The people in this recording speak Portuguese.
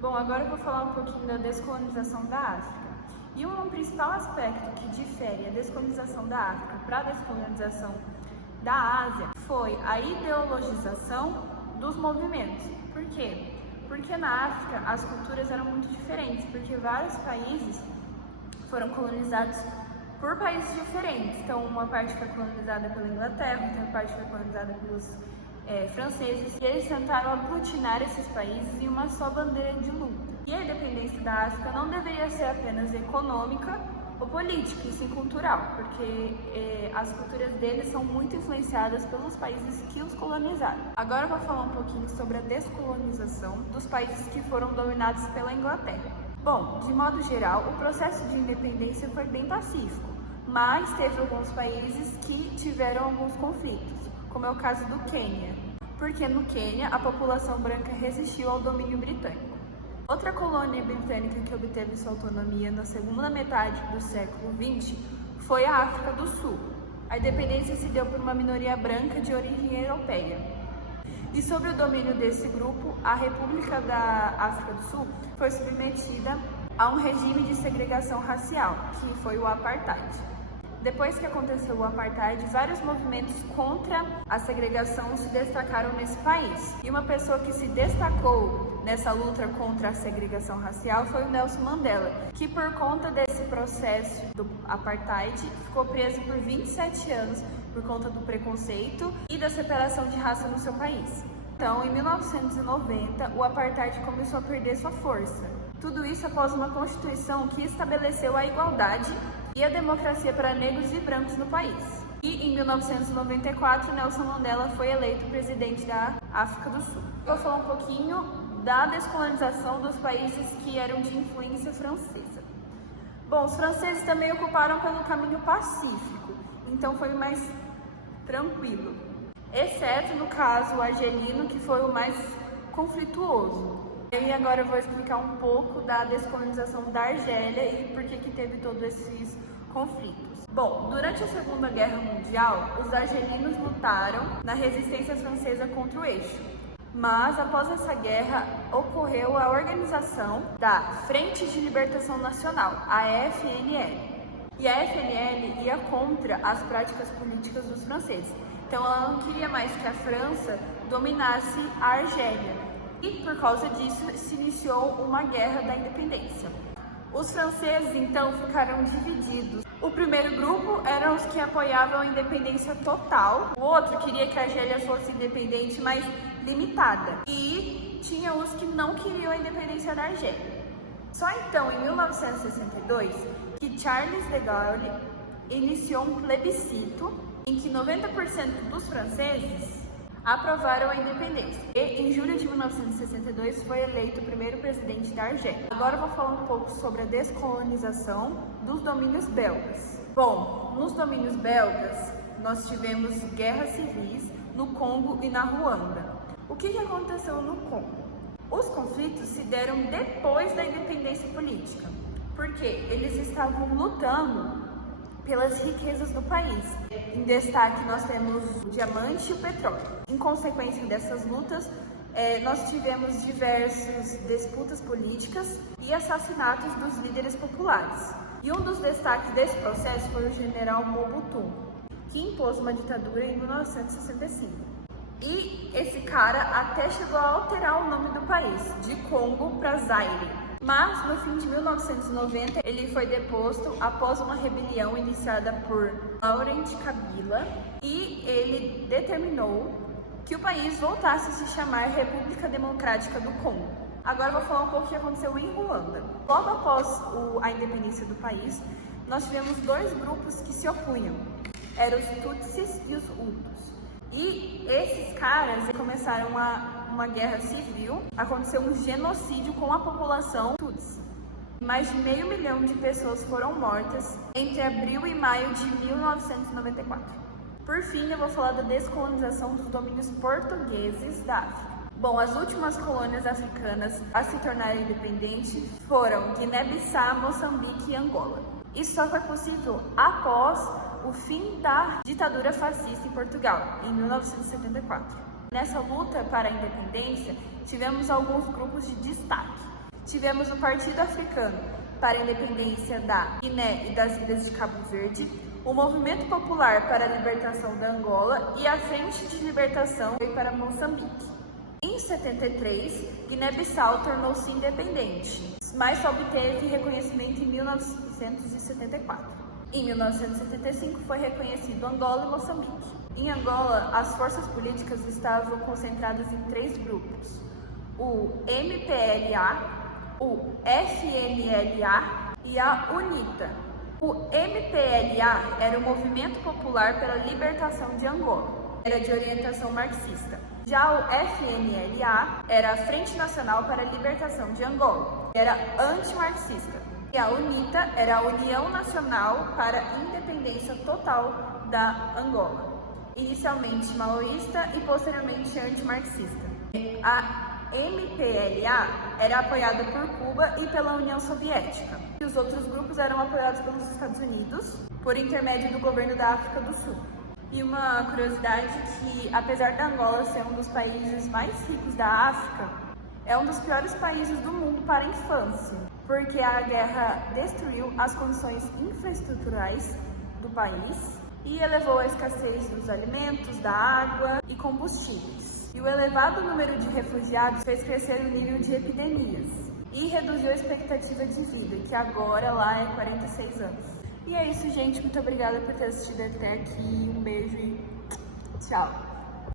Bom, agora eu vou falar um pouquinho da descolonização da África. E um principal aspecto que difere a descolonização da África para a descolonização da Ásia foi a ideologização dos movimentos. Por quê? Porque na África as culturas eram muito diferentes, porque vários países foram colonizados por países diferentes. Então, uma parte foi colonizada pela Inglaterra, outra parte foi colonizada pelos franceses, e eles tentaram aglutinar esses países em uma só bandeira de luta. E a independência da África não deveria ser apenas econômica ou política, e sim cultural, porque as culturas deles são muito influenciadas pelos países que os colonizaram. Agora eu vou falar um pouquinho sobre a descolonização dos países que foram dominados pela Inglaterra. Bom, de modo geral, o processo de independência foi bem pacífico, mas teve alguns países que tiveram alguns conflitos, como é o caso do Quênia, porque no Quênia a população branca resistiu ao domínio britânico. Outra colônia britânica que obteve sua autonomia na segunda metade do século XX foi a África do Sul. A independência se deu por uma minoria branca de origem europeia. E sob o domínio desse grupo, a República da África do Sul foi submetida a um regime de segregação racial, que foi o Apartheid. Depois que aconteceu o Apartheid, vários movimentos contra a segregação se destacaram nesse país. E uma pessoa que se destacou nessa luta contra a segregação racial foi o Nelson Mandela, que por conta desse processo do Apartheid ficou preso por 27 anos por conta do preconceito e da separação de raça no seu país. Então, em 1990, o Apartheid começou a perder sua força. Tudo isso após uma constituição que estabeleceu a igualdade e a democracia para negros e brancos no país. E em 1994, Nelson Mandela foi eleito presidente da África do Sul. Vou falar um pouquinho da descolonização dos países que eram de influência francesa. Bom, os franceses também ocuparam pelo caminho pacífico, então foi mais tranquilo, exceto no caso argelino, que foi o mais conflituoso. E agora eu vou explicar um pouco da descolonização da Argélia e por que teve todos esses conflitos. Bom, durante a Segunda Guerra Mundial, os argelinos lutaram na resistência francesa contra o eixo. Mas após essa guerra ocorreu a organização da Frente de Libertação Nacional, a FNL. E a FNL ia contra as práticas políticas dos franceses. Então ela não queria mais que a França dominasse a Argélia. E por causa disso se iniciou uma guerra da independência. Os franceses então ficaram divididos. O primeiro grupo eram os que apoiavam a independência total. O outro queria que a Argélia fosse independente, mas limitada. E tinha os que não queriam a independência da Argélia. Só então, em 1962, que Charles de Gaulle iniciou um plebiscito em que 90% dos franceses aprovaram a independência. E em julho de 1962 foi eleito o primeiro presidente da Argélia. Agora eu vou falar um pouco sobre a descolonização dos domínios belgas. Bom, nos domínios belgas nós tivemos guerras civis no Congo e na Ruanda. O que aconteceu no Congo? Os conflitos se deram depois da independência política, porque eles estavam lutando pelas riquezas do país. Em destaque nós temos o diamante e o petróleo. Em consequência dessas lutas, nós tivemos diversas disputas políticas e assassinatos dos líderes populares. E um dos destaques desse processo foi o general Mobutu, que impôs uma ditadura em 1965. E esse cara até chegou a alterar o nome do país, de Congo para Zaire. Mas, no fim de 1990, ele foi deposto após uma rebelião iniciada por Laurent Kabila e ele determinou que o país voltasse a se chamar República Democrática do Congo. Agora eu vou falar um pouco o que aconteceu em Ruanda. Logo após a independência do país, nós tivemos dois grupos que se opunham. Eram os Tutsis e os Hutus. E esses caras começaram uma guerra civil, aconteceu um genocídio com a população Tutsi. Mais de 500 mil de pessoas foram mortas entre abril e maio de 1994. Por fim, eu vou falar da descolonização dos domínios portugueses da África. Bom, as últimas colônias africanas a se tornarem independentes foram Guiné-Bissau, Moçambique e Angola. Isso só foi possível após o fim da ditadura fascista em Portugal, em 1974. Nessa luta para a independência, tivemos alguns grupos de destaque, Tivemos o Partido Africano para a Independência da Guiné e das Ilhas de Cabo Verde, o Movimento Popular para a Libertação da Angola e a Frente de Libertação para Moçambique. Em 73, Guiné-Bissau tornou-se independente, mas só obteve reconhecimento em 1974. Em 1975 foi reconhecido Angola e Moçambique. Em Angola, as forças políticas estavam concentradas em 3 grupos: o MPLA, o FNLA e a UNITA. O MPLA era o Movimento Popular pela Libertação de Angola, era de orientação marxista. Já o FNLA era a Frente Nacional para a Libertação de Angola, era antimarxista. E a UNITA era a União Nacional para a Independência Total da Angola, inicialmente maoísta e posteriormente antimarxista. A MPLA era apoiada por Cuba e pela União Soviética, e os outros grupos eram apoiados pelos Estados Unidos por intermédio do governo da África do Sul. E uma curiosidade que, apesar da Angola ser um dos países mais ricos da África, é um dos piores países do mundo para a infância, porque a guerra destruiu as condições infraestruturais do país e elevou a escassez dos alimentos, da água e combustíveis. E o elevado número de refugiados fez crescer o nível de epidemias e reduziu a expectativa de vida, que agora lá é 46 anos. E é isso, gente. Muito obrigada por ter assistido até aqui. Um beijo e tchau!